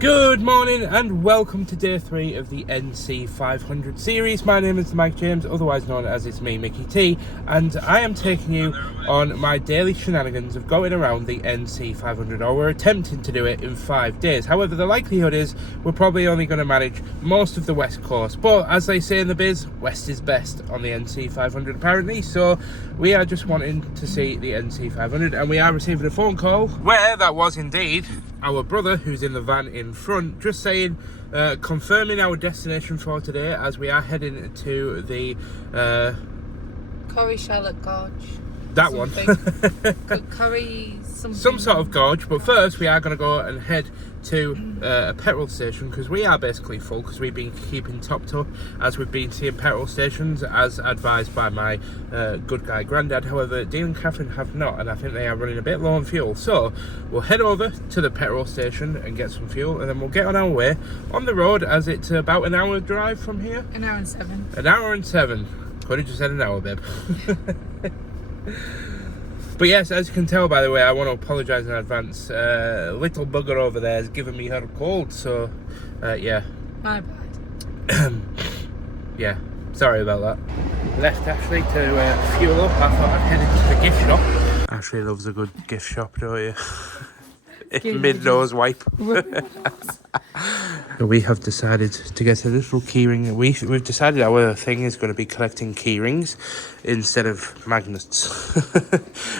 Good morning and welcome to day 3 of the NC500 series. My name is Mike James, otherwise known as It's Me, Mickey T, and I am taking you on my daily shenanigans of going around the NC500, or we're attempting to do it in 5 days. However, the likelihood is we're probably only going to manage most of the west coast, but as they say in the biz, west is best on the NC500 apparently, so we are just wanting to see the NC500, and we are receiving a phone call where that was indeed our brother who's in the van in front, just saying, confirming our destination for today as we are heading to the Corrieshalloch Gorge. That one. Some sort of gorge, but first we are going to go and head to a petrol station because we are basically full, because we've been keeping topped up as we've been seeing petrol stations as advised by my good guy granddad. However, Dean and Catherine have not, and I think they are running a bit low on fuel, so we'll head over to the petrol station and get some fuel, and then we'll get on our way on the road, as it's about an hour drive from here. An hour and 7. An hour and 7. Could have just said an hour, babe. But yes, as you can tell by the way, I want to apologise in advance. Little bugger over there has given me her cold, so yeah. My bad. Yeah, sorry about that. Left Ashley to fuel up. I thought I'd head into the gift shop. Ashley loves a good gift shop, don't you? Mid-nose wipe. So we have decided to get a little keyring. We've decided our thing is going to be collecting keyrings instead of magnets.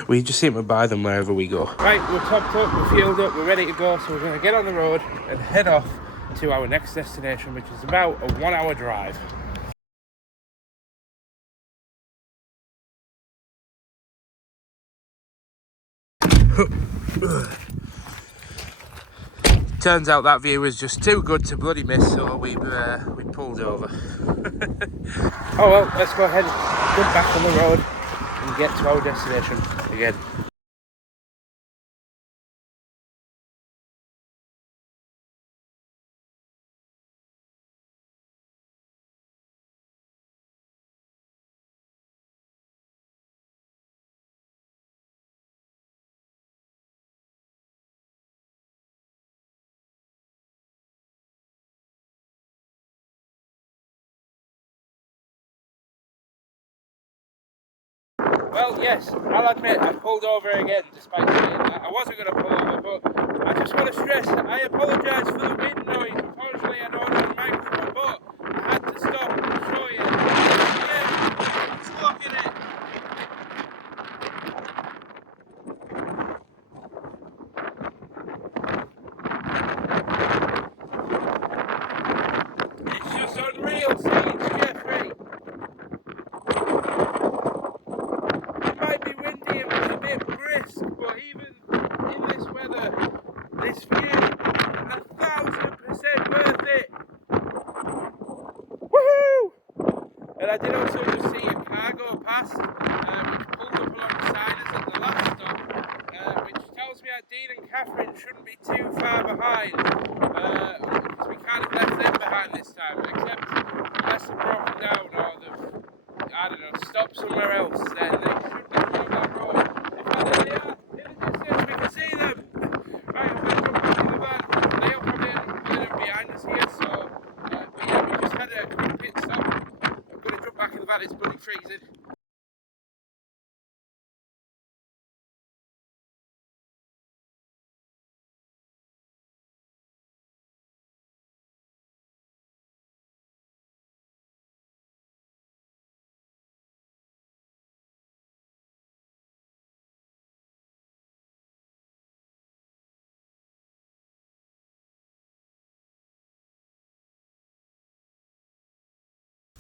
We just seem to buy them wherever we go. Right, we're topped up, we're fueled up, we're ready to go, so we're going to get on the road and head off to our next destination, which is about a 1 hour drive. Turns out that view was just too good to bloody miss, so we pulled over. Oh well, let's go ahead, jump back on the road and get to our destination again. Well, yes, I'll admit I pulled over again, despite saying that I wasn't going to pull over, but I just want to stress that I apologise for the wind noise. Unfortunately, I don't have a microphone, but I had to stop and show you. Yeah, it's looking it. It's just unreal scenes, Jeffrey. Might be windy and a bit brisk, but even in this weather, this view, 1000% worth it. Woohoo! And I did also just see a car go past, which pulled up alongside us at the last stop, which tells me that Dean and Catherine shouldn't be too far behind, because we kind of left them behind this time, except unless they've broken down or they've, I don't know, stopped somewhere else, then they should be on that road. In fact, there they are, in the distance, we can see them. Right, I'm going to jump back in the van. They'll probably end up pulling up behind us here, so, but yeah, we just had a quick pit stop. I'm going to jump back in the van, it's bloody freezing.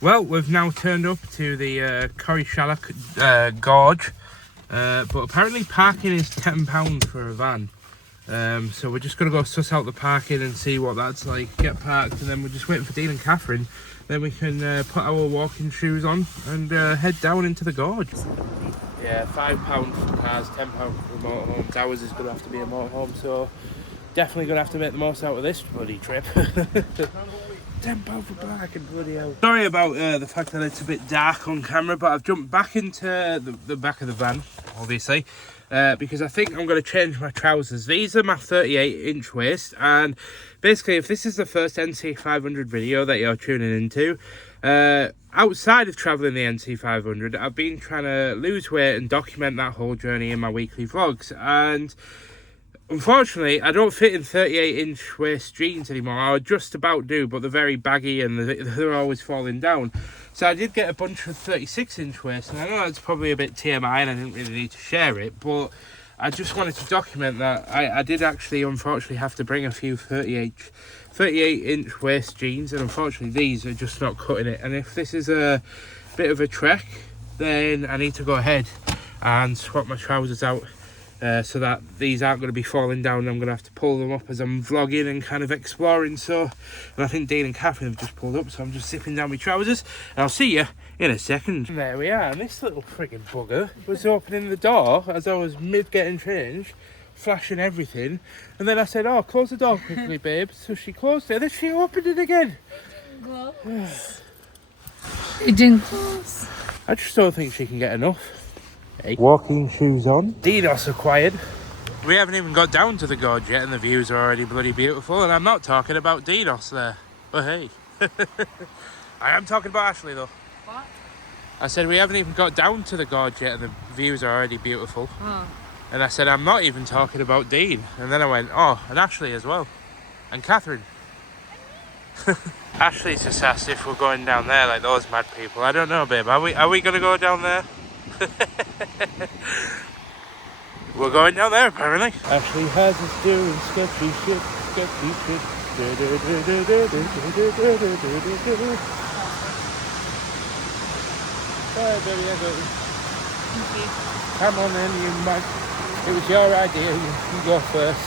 Well, we've now turned up to the Corrieshalloch Gorge, but apparently parking is £10 for a van. So we're just going to go suss out the parking and see what that's like, get parked, and then we're just waiting for Dean and Catherine. Then we can put our walking shoes on and head down into the gorge. Yeah, £5 for cars, £10 for motorhomes. Ours is going to have to be a motorhome, so definitely going to have to make the most out of this bloody trip. £10 for parking, bloody hell. Sorry about the fact that it's a bit dark on camera, but I've jumped back into the back of the van, obviously, because I think I'm going to change my trousers. These are my 38-inch waist, and basically if this is the first NC500 video that you're tuning into, outside of traveling the NC500, I've been trying to lose weight and document that whole journey in my weekly vlogs, and unfortunately I don't fit in 38-inch waist jeans anymore. I just about do, but they're very baggy and they're always falling down. So I did get a bunch of 36-inch waist, and I know that's probably a bit TMI and I didn't really need to share it, but I just wanted to document that I did actually unfortunately have to bring a few 38-inch waist jeans, and unfortunately these are just not cutting it. And if this is a bit of a trek, then I need to go ahead and swap my trousers out so that these aren't going to be falling down. I'm going to have to pull them up as I'm vlogging and kind of exploring. So, and I think Dean and Katnipp have just pulled up, so I'm just zipping down my trousers, and I'll see you in a second. And there we are, and this little frigging bugger was opening the door as I was mid getting changed, flashing everything, and then I said, oh, close the door quickly, babe. So she closed it, and then she opened it again. It didn't close. I just don't think she can get enough. Hey. Walking shoes on. Dinos acquired. We haven't even got down to the gorge yet, and the views are already bloody beautiful, and I'm not talking about Dinos there. Oh, hey. I am talking about Ashley, though. What? I said we haven't even got down to the gorge yet, and the views are already beautiful. Oh. And I said, I'm not even talking about Dean. And then I went, oh, and Ashley as well. And Catherine. Ashley's just asked if we're going down there like those mad people. I don't know, babe. Are we going to go down there? We're going down there, apparently. Ashley has us doing sketchy shit, sketchy shit. Alright, baby, I got you. Thank you. Come on then, you mug. It was your idea, you go first.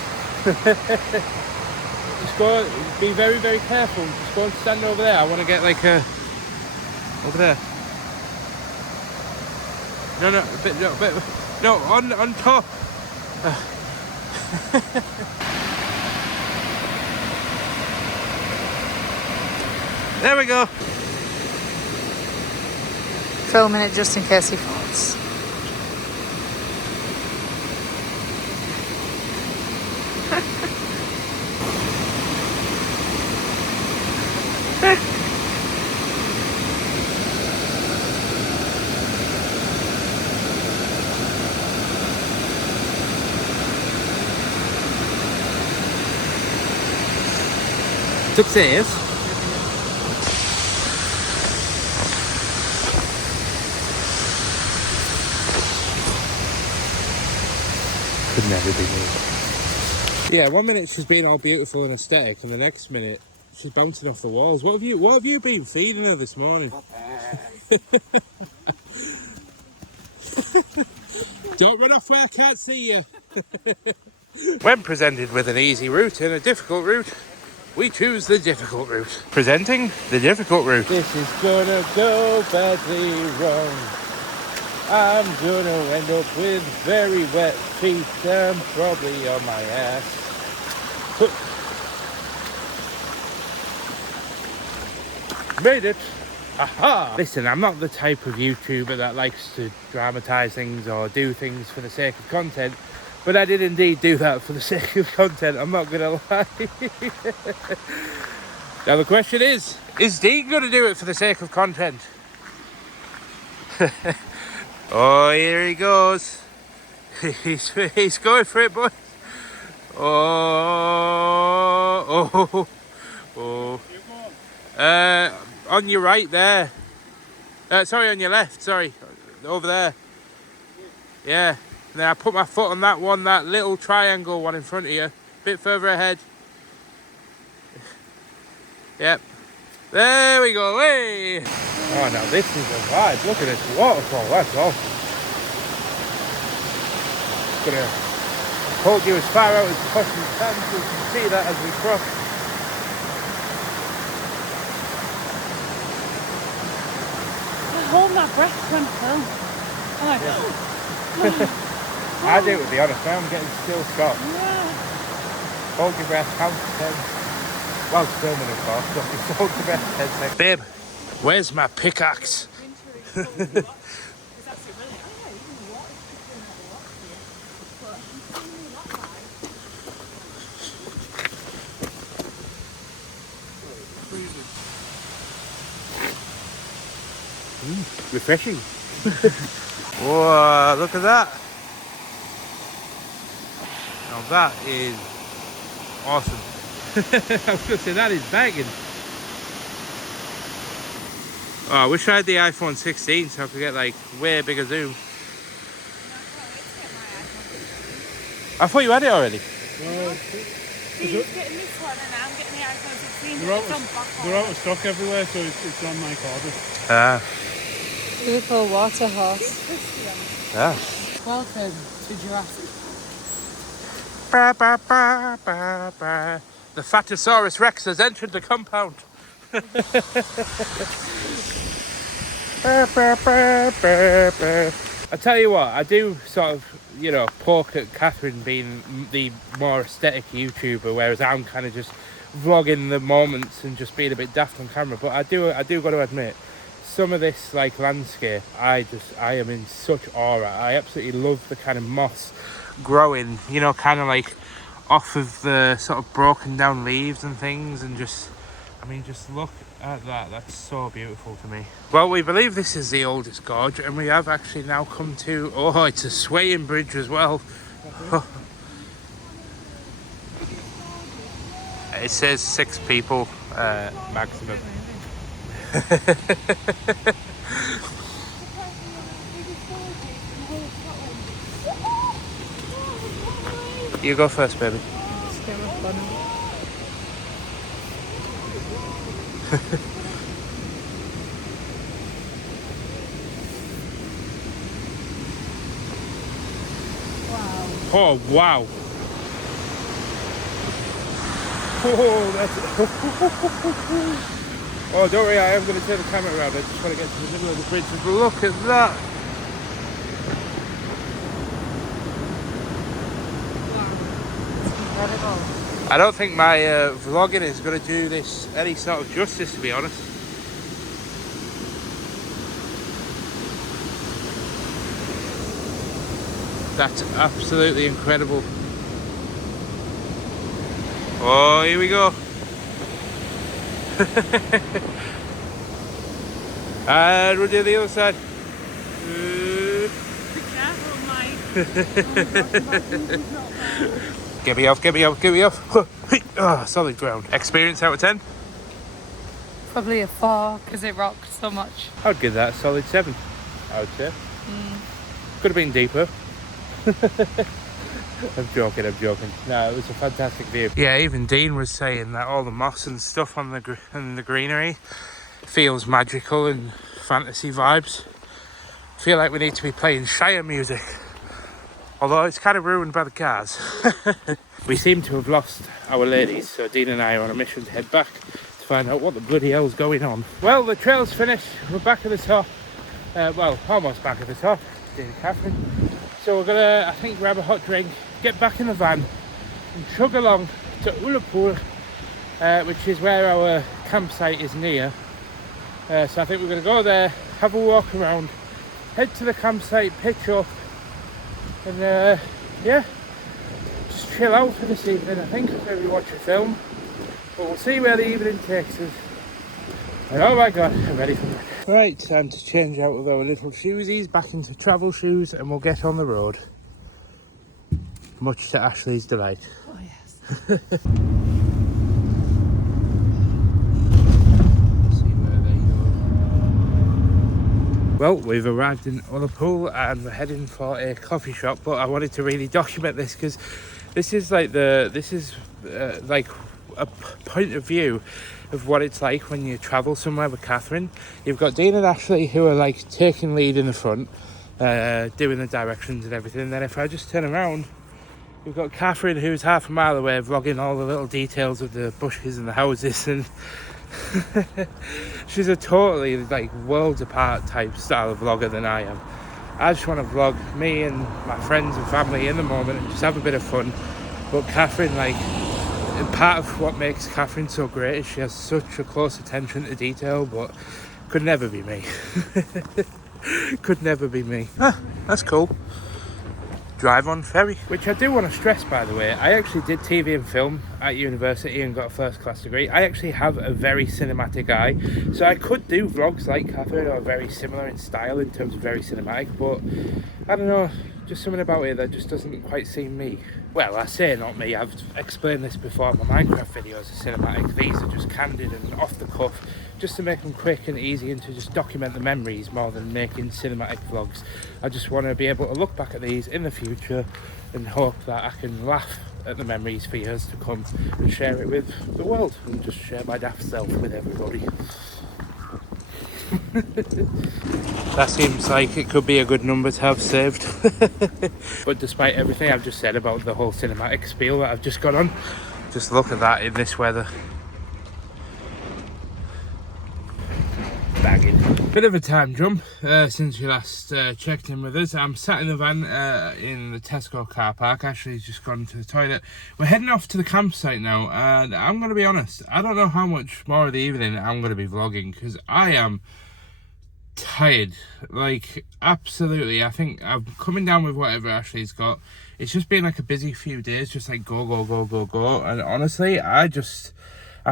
Just go, be very, very careful. Just go and stand over there. I want to get like a... Over there. No, on top. There we go. Filming it just in case he falls. Success. Could never be me. Yeah, 1 minute she's being all beautiful and aesthetic, and the next minute she's bouncing off the walls. What have you been feeding her this morning? Don't run off where I can't see you. When presented with an easy route and a difficult route, we choose the difficult route. Presenting the difficult route. This is gonna go badly wrong. I'm gonna end up with very wet feet and probably on my ass. Made it! Aha! Listen, I'm not the type of YouTuber that likes to dramatise things or do things for the sake of content, but I did indeed do that for the sake of content, I'm not gonna lie. Now the question is Dean gonna do it for the sake of content? Oh, here he goes. He's going for it, boy. Oh. On your right there. Sorry, on your left. Sorry, over there. Yeah. Now I put my foot on that one, that little triangle one in front of you. Bit further ahead. Yep. There we go. Hey. Oh, now this is a vibe. Look at this waterfall. That's awesome. Just gonna hold you as far out as possible can so you can see that as we cross. Hold my breath when I film. I do, to be honest. Now I'm getting still shot. Yeah. Hold your breath, count to 10. Well, filming, of course. But hold your breath 10 seconds. Babe, where's my pickaxe? Refreshing. Whoa, look at that. Now that is awesome. I was going to say, that is banging. Oh, I wish I had the iPhone 16 so I could get like way bigger zoom. I thought you had it already. Well, He's getting this one and I'm getting the iPhone 16. they're out of stock everywhere, so it's on my card. Ah. Beautiful water horse. Yeah. Welcome to Jurassic. Ba, ba, ba, ba, ba. The Fatosaurus Rex has entered the compound. Ba, ba, ba, ba, ba. I tell you what, I do sort of, you know, poke at Catherine being the more aesthetic YouTuber, whereas I'm kind of just vlogging the moments and just being a bit daft on camera. But I do got to admit, some of this like landscape, I am in such awe at. I absolutely love the kind of moss growing, you know, kind of like off of the sort of broken down leaves and things, and just, I mean, just look at that. That's so beautiful to me. Well, we believe this is the oldest gorge, and we have actually now come to, oh, it's a swaying bridge as well. It says 6 people maximum. You go first, baby. Oh, wow. Oh, that's... Oh, don't worry, I am going to turn the camera around. I just want to get to the middle of the bridge. But look at that. Incredible. I don't think my vlogging is going to do this any sort of justice, to be honest. That's absolutely incredible. Oh, here we go. And we'll do the other side. Be careful, Mike. Get me off, get me off, get me off. Oh, solid ground. Experience out of 10? Probably a 4 because it rocked so much. I'd give that a solid 7, I would say. Could have been deeper. I'm joking. No, it was a fantastic view. Yeah, even Dean was saying that all the moss and stuff on the greenery feels magical and fantasy vibes. I feel like we need to be playing Shire music, although it's kind of ruined by the cars. We seem to have lost our ladies, so Dean and I are on a mission to head back to find out what the bloody hell's going on. Well, the trail's finished. We're back at the top. Well, almost back at the top. Dean and Catherine. So we're gonna, I think, grab a hot drink, get back in the van and chug along to Ullapool, which is where our campsite is near. So I think we're gonna go there, have a walk around, head to the campsite, pitch up, and yeah, just chill out for this evening. I think maybe watch a film, but we'll see where the evening takes us. And oh my god, I'm ready for that. Right, time to change out of our little shoesies back into travel shoes, and we'll get on the road. Much to Ashley's delight. Oh, yes. Well, we've arrived in Ullapool and we're heading for a coffee shop, but I wanted to really document this because this is like like a point of view of what it's like when you travel somewhere with Catherine. You've got Dean and Ashley who are like taking lead in the front, doing the directions and everything. And then if I just turn around, we've got Catherine who's half a mile away vlogging all the little details of the bushes and the houses, and she's a totally like worlds apart type style of vlogger than I am. I just want to vlog me and my friends and family in the moment and just have a bit of fun. But Catherine, like, and part of what makes Catherine so great is she has such a close attention to detail, but could never be me. Could never be me. Ah, that's cool. drive-on ferry. Which I do want to stress, by the way, I actually did TV and film at university and got a first-class degree. I actually have a very cinematic eye, so I could do vlogs like Katnipp, or very similar in style in terms of very cinematic, but I don't know, just something about it that just doesn't quite seem me. Well, I say not me, I've explained this before, my Minecraft videos are cinematic. These are just candid and off the cuff, just to make them quick and easy and to just document the memories more than making cinematic vlogs. I just want to be able to look back at these in the future and hope that I can laugh at the memories for years to come and share it with the world and just share my daft self with everybody. That seems like it could be a good number to have saved. But despite everything I've just said about the whole cinematic spiel that I've just got on, just look at that in this weather. Bagging. Bit of a time jump since you last checked in with us. I'm sat in the van in the Tesco car park. Ashley's just gone to the toilet. We're heading off to the campsite now, and I'm going to be honest, I don't know how much more of the evening I'm going to be vlogging, because I am tired, like absolutely. I think I'm coming down with whatever Ashley's got. It's just been like a busy few days, just like go, and honestly I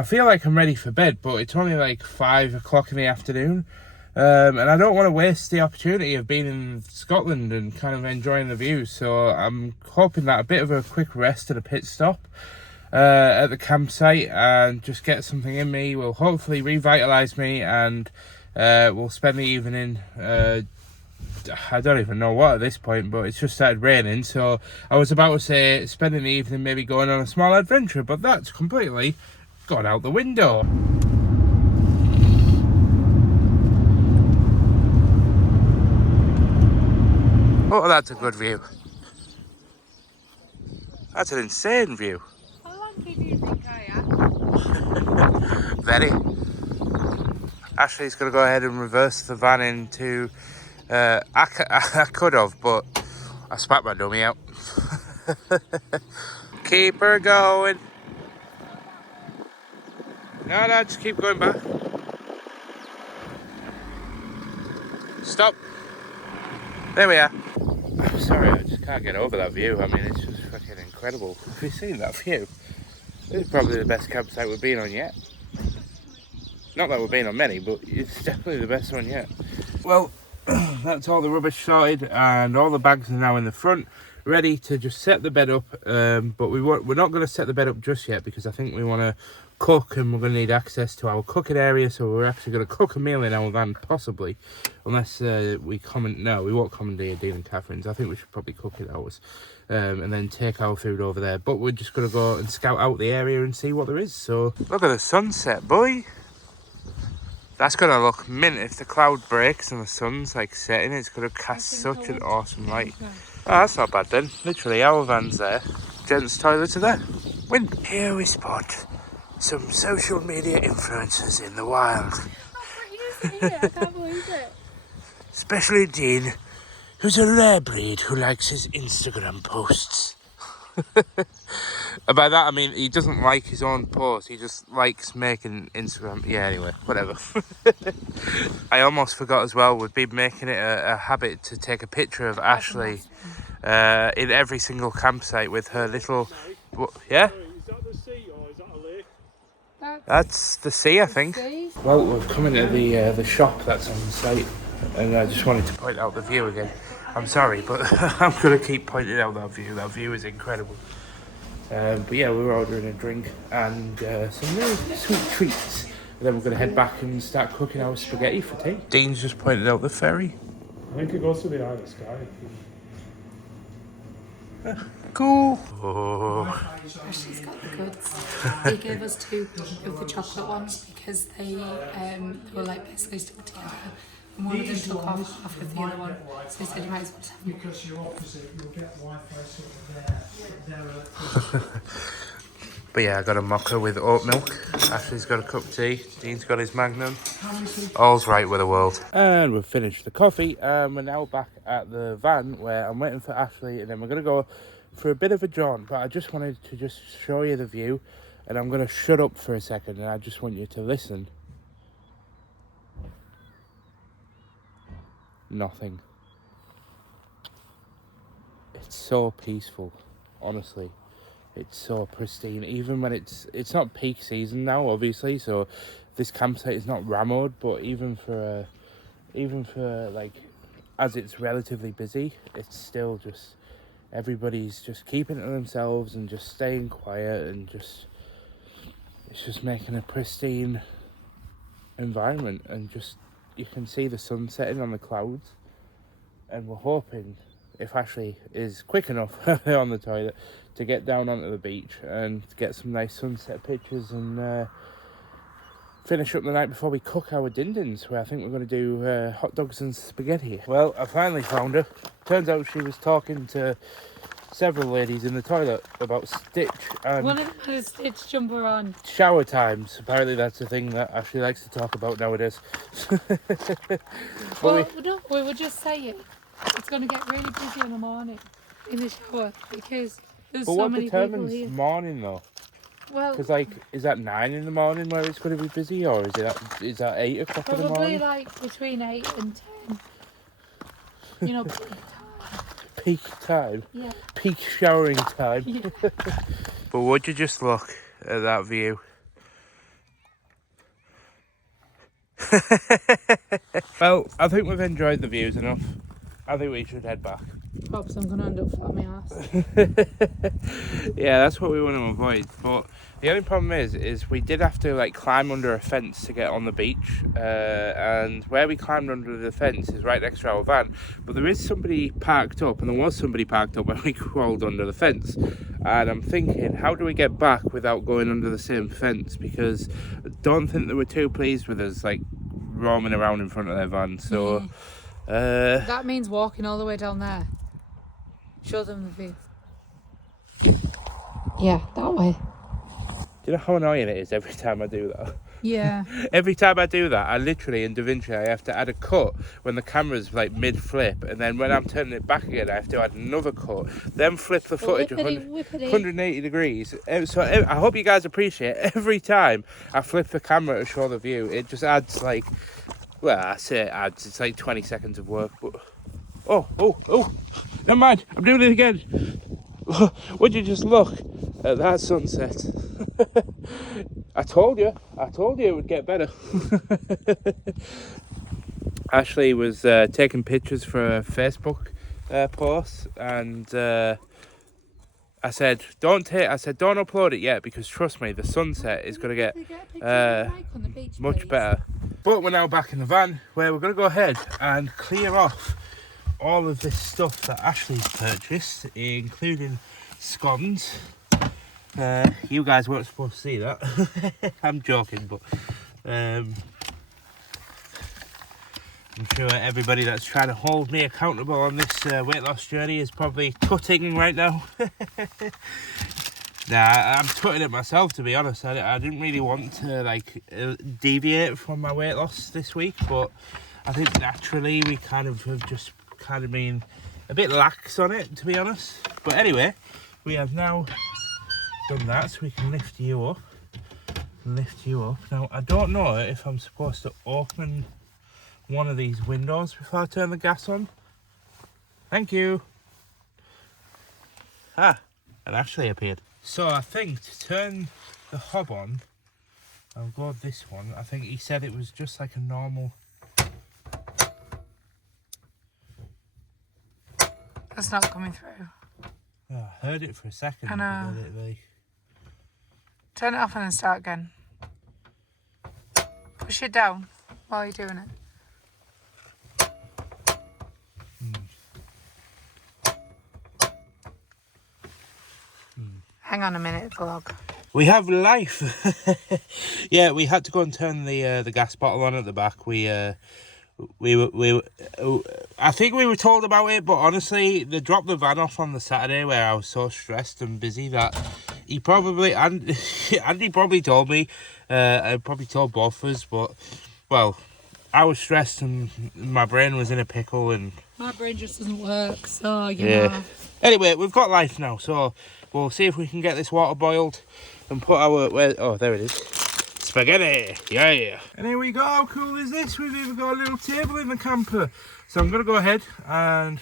feel like I'm ready for bed, but it's only like 5 o'clock in the afternoon, and I don't want to waste the opportunity of being in Scotland and kind of enjoying the views. So I'm hoping that a bit of a quick rest at a pit stop at the campsite and just get something in me will hopefully revitalise me, and we'll spend the evening, I don't even know what at this point, but it's just started raining, so I was about to say spending the evening maybe going on a small adventure, but that's completely gone out the window. Oh, that's a good view. That's an insane view. How lucky do you think I am? Very. Ashley's going to go ahead and reverse the van into... I could have, but I spat my dummy out. Keep her going. No, just keep going back. Stop. There we are. I'm sorry, I just can't get over that view. I mean, it's just fucking incredible. Have you seen that view? This is probably the best campsite we've been on yet. Not that we've been on many, but it's definitely the best one yet. Well, that's all the rubbish sorted, and all the bags are now in the front, ready to just set the bed up. But we're not going to set the bed up just yet, because I think we want to cook, and we're going to need access to our cooking area. So we're actually going to cook a meal in our van, possibly, unless we won't commandeer Dean and Catherine's. I think we should probably cook it ours, and then take our food over there. But we're just going to go and scout out the area and see what there is. So look at the sunset, boy. That's going to look mint if the cloud breaks and the sun's like setting. It's going to cast such an awesome light. Oh, that's not bad then. Literally, our van's there. Gents' toilets are there. Here we spot some social media influencers in the wild. I can't believe it. Especially Dean, who's a rare breed who likes his Instagram posts. And by that I mean he doesn't like his own posts, he just likes making Instagram. Yeah, anyway, whatever. I almost forgot as well, we've been making it a habit to take a picture of Ashley in every single campsite with her little... Yeah? Is that the sea or is that a lake? That's the sea, I think. Well, we've come into the shop that's on the site, and I just wanted to point out the view again. I'm sorry, but I'm going to keep pointing out that view. That view is incredible. But yeah, we were ordering a drink and some really sweet treats. And then we're going to head back and start cooking our spaghetti for tea. Dean's just pointed out the ferry. I think it goes to the Isle of Skye. Cool. Oh. She's got the goods. He gave us 2 of the chocolate ones because they were like basically stuck together. And one of them took off half of the other one. So he said you might as well have them. Because you're opposite, you'll get Wi-Fi sort of there. But yeah, I got a mocha with oat milk. Ashley's got a cup of tea. Dean's got his Magnum. All's right with the world. And we've finished the coffee. We're now back at the van where I'm waiting for Ashley, and then we're going to go for a bit of a jaunt. But I just wanted to just show you the view, and I'm going to shut up for a second, and I just want you to listen. Nothing. It's so peaceful, honestly. It's so pristine, even when it's not peak season now, obviously, so this campsite is not rammed, but even for like, as it's relatively busy, it's still just, everybody's just keeping it to themselves and just staying quiet, and just, it's just making a pristine environment. And just, you can see the sun setting on the clouds, and we're hoping, if Ashley is quick enough on the toilet, to get down onto the beach and get some nice sunset pictures, and finish up the night before we cook our dindins, where I think we're going to do hot dogs and spaghetti. Well, I finally found her. Turns out she was talking to several ladies in the toilet about Stitch and One of them had a Stitch jumper on. shower times. Apparently that's a thing that Ashley likes to talk about nowadays. Well, no, we were just saying it's going to get really busy in the morning in the shower because there's so many people determines here. morning though? Well, Because like, is that 9 in the morning where it's going to be busy, or is that 8 o'clock in the probably morning? like between 8 and 10. You know, Peak time. yeah. Peak showering time. Yeah. But would you just look at that view? Well, I think we've enjoyed the views enough. I think we should head back. Perhaps I'm going to end up flat on my ass. Yeah, that's what we want to avoid. But the only problem is we did have to like climb under a fence to get on the beach, and where we climbed under the fence is right next to our van. But there is somebody parked up, and there was somebody parked up when we crawled under the fence. And I'm thinking, how do we get back without going under the same fence? Because I don't think they were too pleased with us like roaming around in front of their van. So That means walking all the way down there. Show them the view. Yeah, that way. do you know how annoying it is every time I do that? Yeah. Every time I do that, I literally, in DaVinci, I have to add a cut when the camera's like mid-flip, and then when I'm turning it back again, I have to add another cut, then flip the footage 180 degrees. So I hope you guys appreciate it. Every time I flip the camera to show the view, it just adds like, well, I say it adds, it's like 20 seconds of work, but... Oh, never mind, I'm doing it again. Would you just look at that sunset? I told you it would get better. Ashley was taking pictures for a Facebook post, and I said, don't upload it yet, because trust me, the sunset is going to get much better. But we're now back in the van, where we're going to go ahead and clear off all of this stuff that Ashley's purchased, including scones. You guys weren't supposed to see that. I'm joking, but I'm sure everybody that's trying to hold me accountable on this weight loss journey is probably tutting right now. Nah, I'm tutting it myself, to be honest. I didn't really want to like deviate from my weight loss this week, but I think naturally we kind of have just kind of been a bit lax on it, to be honest. But anyway, we have now done that, so we can lift you up. Now, I don't know if I'm supposed to open one of these windows before I turn the gas on. Thank you. And Ashley appeared. So I think to turn the hob on, I'll go this one. I think he said it was just like a normal... That's not coming through. Oh, I heard it for a second. I know. But then Turn it off and then start again. Push it down while you're doing it. Hang on a minute, vlog. we have life. Yeah, we had to go and turn the gas bottle on at the back. I think we were told about it, but honestly, they dropped the van off on the Saturday where I was so stressed and busy that Andy probably told me. I probably told both of us, but well, I was stressed and my brain was in a pickle, and My brain just doesn't work, so you know. Anyway, we've got life now, so we'll see if we can get this water boiled and put our there it is. Spaghetti, yeah. And here we go. How cool is this? We've even got a little table in the camper. So I'm going to go ahead and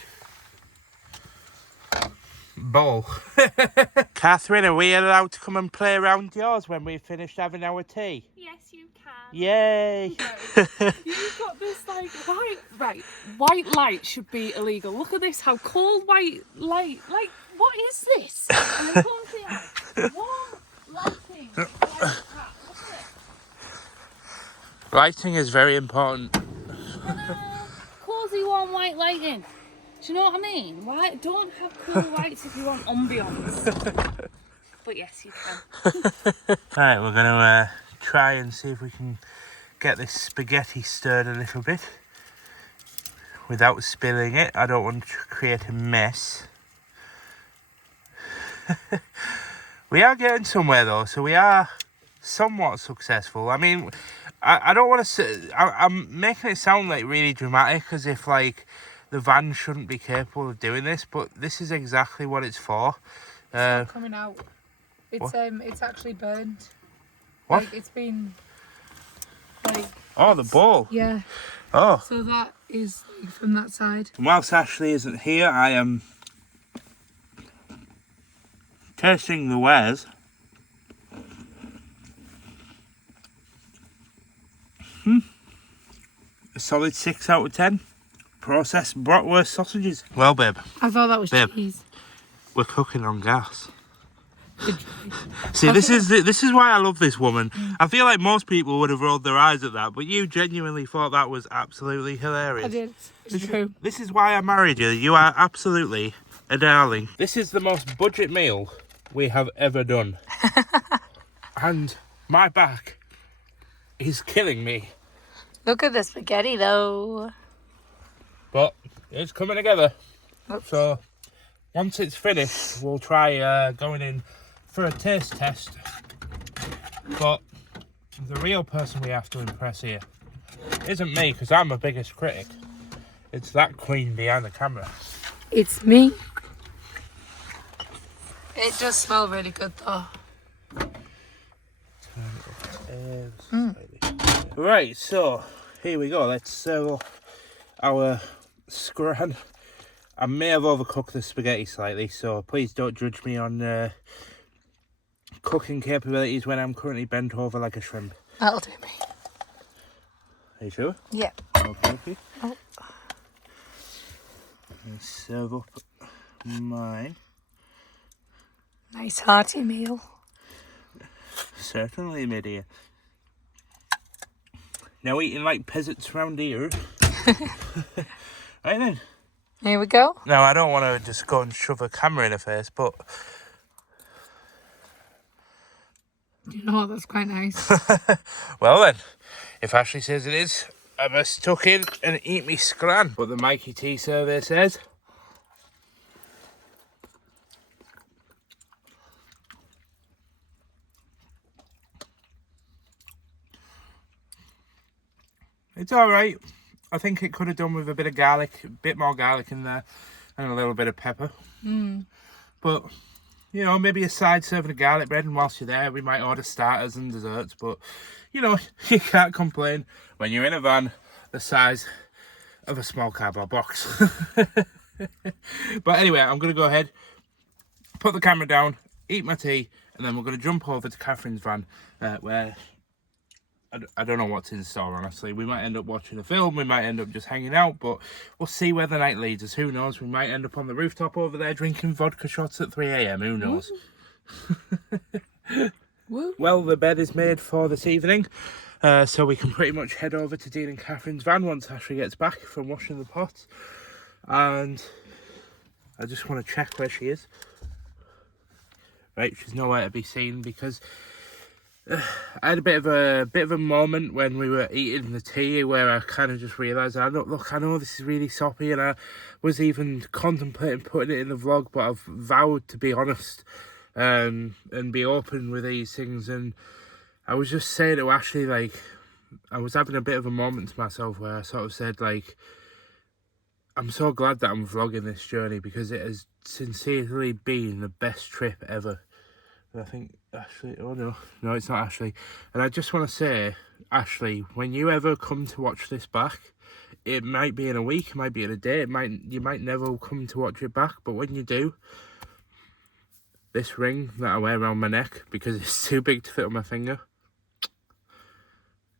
bowl. Catherine, are we allowed to come and play around yours when we've finished having our tea? Yes, you can. Yay! You've got this like white light should be illegal. Look at this, how cold white light. Like, what is this? And then come here. Warm lighting. Like that. Look at it. Lighting is very important. Cozy warm white lighting. Do you know what I mean? Why don't have cool lights if you want ambience? But yes, you can. Right, we're gonna try and see if we can get this spaghetti stirred a little bit without spilling it. I don't want to create a mess. We are getting somewhere though, so we are somewhat successful. I mean, I don't want to say, I'm making it sound like really dramatic, as if like the van shouldn't be capable of doing this, but this is exactly what it's for. It's not coming out. It's actually burned. What? Like, it's been like. Oh, the bowl. Yeah. Oh. So that is like, from that side. And whilst Ashley isn't here, I am tasting the wares. A solid 6 out of 10. Processed bratwurst sausages. Well, babe, I thought that was Babe. cheese. we're cooking on gas. See, this is why I love this woman. I feel like most people would have rolled their eyes at that, but you genuinely thought that was absolutely hilarious. I did. It's true. This is why I married you. You are absolutely a darling. This is the most budget meal we have ever done. And my back is killing me. Look at the spaghetti though. But it's coming together. Oops. So once it's finished, we'll try going in for a taste test. But the real person we have to impress here isn't me, because I'm my biggest critic. It's that queen behind the camera. It's me. It does smell really good though. Right, so here we go. Let's serve up our scran. I may have overcooked the spaghetti slightly, so please don't judge me on cooking capabilities when I'm currently bent over like a shrimp. That'll do me. Are you sure? Yeah. Okay. Oh. Let's serve up mine. Nice hearty meal. Certainly, my dear. Now eating like peasants round here. Right then. Here we go. Now, I don't want to just go and shove a camera in her face, but... You know, that's quite nice. Well then, if Ashley says it is, I must tuck in and eat me scran. But the Mikey T survey says... It's alright. I think it could have done with a bit of garlic, a bit more garlic in there, and a little bit of pepper. But, you know, maybe a side serving of garlic bread, and whilst you're there, we might order starters and desserts. But, you know, you can't complain when you're in a van the size of a small cardboard box. But anyway, I'm going to go ahead, put the camera down, eat my tea, and then we're going to jump over to Catherine's van, where... I don't know what's in store, honestly. We might end up watching a film, we might end up just hanging out, but we'll see where the night leads us. Who knows? We might end up on the rooftop over there drinking vodka shots at 3 a.m. Who knows? Well, the bed is made for this evening, so we can pretty much head over to Dean and Catherine's van once Ashley gets back from washing the pots. And I just want to check where she is. Right, she's nowhere to be seen because... I had a bit of a moment when we were eating the tea where I kind of just realised, look, I know this is really soppy, and I was even contemplating putting it in the vlog, but I've vowed to be honest and be open with these things. And I was just saying to Ashley, like, I was having a bit of a moment to myself where I sort of said, like, I'm so glad that I'm vlogging this journey because it has sincerely been the best trip ever. And I think Ashley, oh no, it's not Ashley. And I just want to say, Ashley, when you ever come to watch this back, it might be in a week, it might be in a day, you might never come to watch it back, but when you do, this ring that I wear around my neck because it's too big to fit on my finger.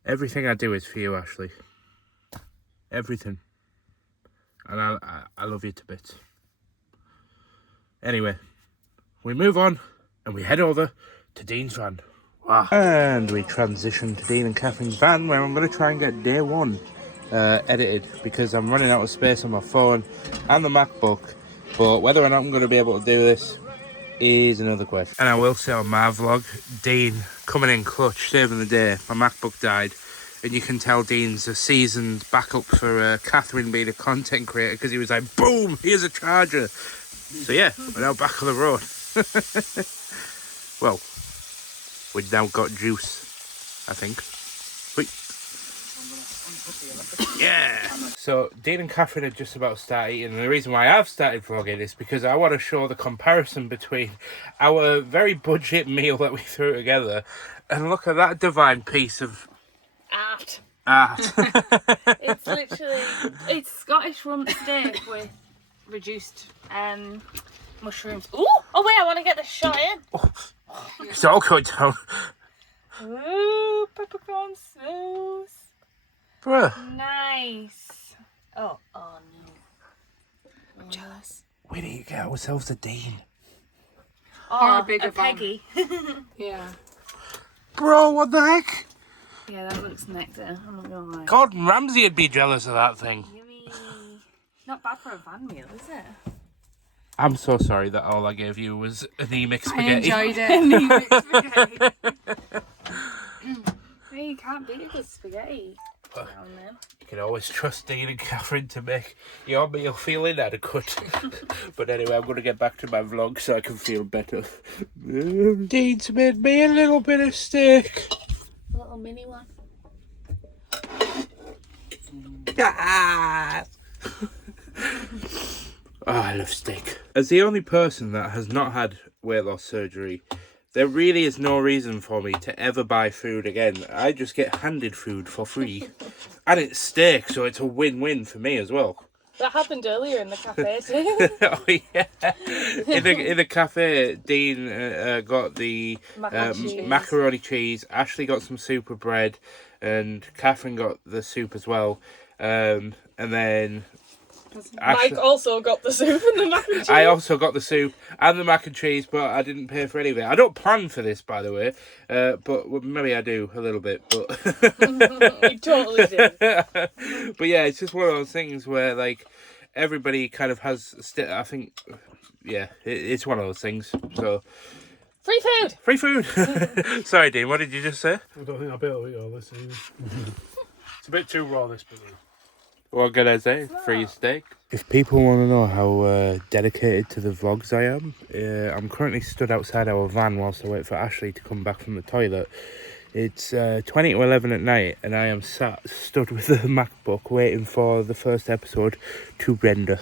Everything I do is for you, Ashley. Everything. And I love you to bits. Anyway, we move on and we head over to Dean's van. Wow. And we transition to Dean and Catherine's van, where I'm going to try and get day one edited because I'm running out of space on my phone and the MacBook. But whether or not I'm going to be able to do this is another question. And I will say on my vlog, Dean coming in clutch, saving the day. My MacBook died, and you can tell Dean's a seasoned backup for Catherine being a content creator, because he was like, boom, here's a charger. So yeah, we're now back on the road. Well, we've now got juice, I think. Wait. Yeah. So Dean and Catherine are just about to start eating, and the reason why I've started vlogging is because I want to show the comparison between our very budget meal that we threw together, and look at that divine piece of Art. art. It's literally, it's Scottish rump steak with reduced mushrooms. Ooh! Oh wait, I want to get this shot in. It's all going down. Ooh, peppercorn sauce. Bruh. Nice. Oh no. I'm jealous. We need to get ourselves a Dean. Oh, a bigger van. Peggy. Yeah. Bro, what the heck? Yeah, that looks nectar. I'm not gonna lie. Gordon Ramsay would be jealous of that thing. Yummy. Not bad for a van meal, is it? I'm so sorry that all I gave you was anemic I spaghetti. enjoyed it. Hey, you can't beat a good spaghetti. Down there. You can always trust Dean and Catherine to make your meal feel inadequate. But anyway, I'm going to get back to my vlog so I can feel better. Dean's made me a little bit of steak. A little mini one. Ah! Oh, I love steak. As the only person that has not had weight loss surgery, there really is no reason for me to ever buy food again. I just get handed food for free. And it's steak, so it's a win-win for me as well. That happened earlier in the cafe too. Oh yeah. In the cafe, Dean got the macaroni cheese. Ashley got some super bread, and Catherine got the soup as well. And then Mike also got the soup and the mac and cheese. I also got the soup and the mac and cheese, but I didn't pay for any of it. I don't plan for this, by the way, but well, maybe I do a little bit. But You totally did. But yeah, it's just one of those things where like everybody kind of has. I think, yeah, it's one of those things. So Free food. free food. Sorry, Dean. What did you just say? I don't think I'll be able to eat all this. It's a bit too raw, this bit. What can I say? Free steak. If people want to know how dedicated to the vlogs I am, I'm currently stood outside our van whilst I wait for Ashley to come back from the toilet. It's 20 to 11 at night, and I am stood with the MacBook waiting for the first episode to render.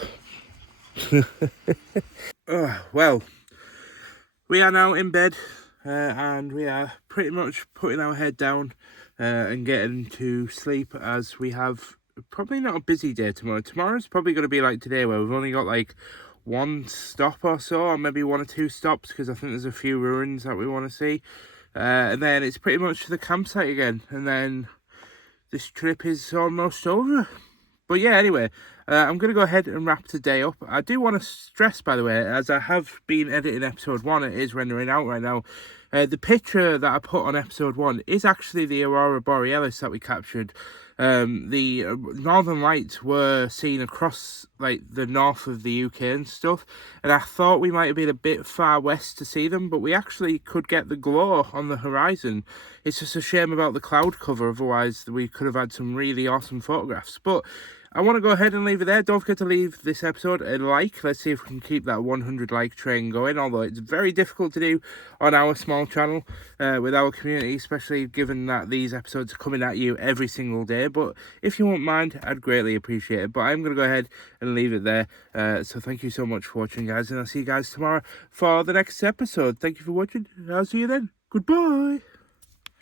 Well, we are now in bed, and we are pretty much putting our head down and getting to sleep, as we have probably not a busy day tomorrow. Tomorrow's probably going to be like today, where we've only got like one stop or so, or maybe one or two stops, because I think there's a few ruins that we want to see. And then it's pretty much the campsite again, and then this trip is almost over. But yeah, anyway, I'm going to go ahead and wrap today up. I do want to stress, by the way, as I have been editing episode 1, it is rendering out right now. The picture that I put on episode 1 is actually the Aurora Borealis that we captured. The Northern Lights were seen across like the north of the UK and stuff, and I thought we might have been a bit far west to see them, but we actually could get the glow on the horizon. It's just a shame about the cloud cover, otherwise we could have had some really awesome photographs. But I want to go ahead and leave it there. Don't forget to leave this episode a like. Let's see if we can keep that 100 like train going, although it's very difficult to do on our small channel with our community, especially given that these episodes are coming at you every single day. But if you won't mind, I'd greatly appreciate it. But I'm going to go ahead and leave it there. So thank you so much for watching, guys, and I'll see you guys tomorrow for the next episode. Thank you for watching. I'll see you then. Goodbye.